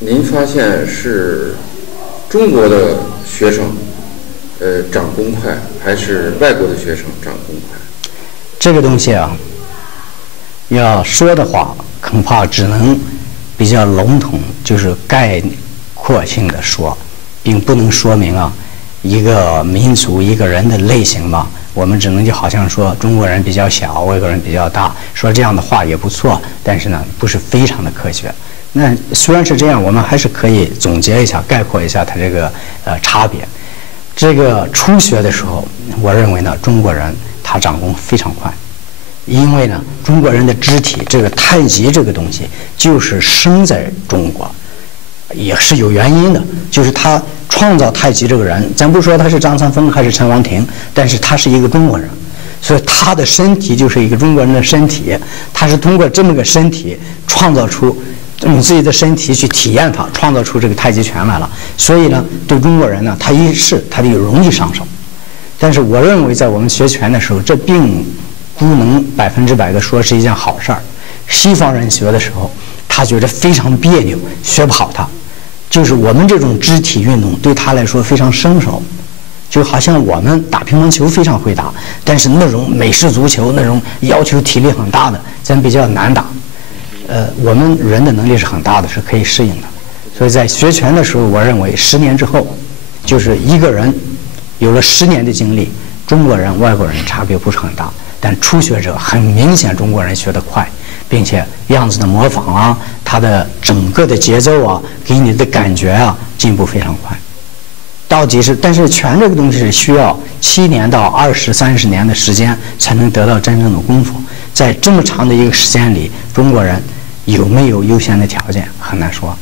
您发现是中国的学生长功快，还是外国的学生长功快？这个东西啊，要说的话，恐怕只能比较笼统，就是概括性的说，并不能说明啊一个民族一个人的类型吧。我们只能就好像说中国人比较小，外国人比较大，说这样的话也不错，但是呢，不是非常的科学。那虽然是这样，我们还是可以总结一下、概括一下它这个差别。这个初学的时候，我认为呢，中国人他长功非常快，因为呢，中国人的肢体这个太极这个东西就是生在中国，也是有原因的，就是他创造太极这个人，咱不说他是张三丰还是陈王庭，但是他是一个中国人，所以他的身体就是一个中国人的身体，他是通过这么个身体创造出用自己的身体去体验它，创造出这个太极拳来了。所以呢，对中国人呢，他一试他就容易上手。但是我认为，在我们学拳的时候，这并不能100%的说是一件好事儿。西方人学的时候，他觉得非常别扭，学不好它。就是我们这种肢体运动对他来说非常生手，就好像我们打乒乓球非常会打，但是那种美式足球那种要求体力很大的，咱比较难打。我们人的能力是很大的，是可以适应的。所以在学拳的时候，我认为10年之后，就是一个人有了10年的经历，中国人、外国人差别不是很大，但初学者很明显，中国人学得快，并且样子的模仿啊，他的整个的节奏啊，给你的感觉啊，进步非常快。但是拳这个东西是需要7年到20、30年的时间才能得到真正的功夫。在这么长的一个时间里，中国人有没有优先的条件很难说。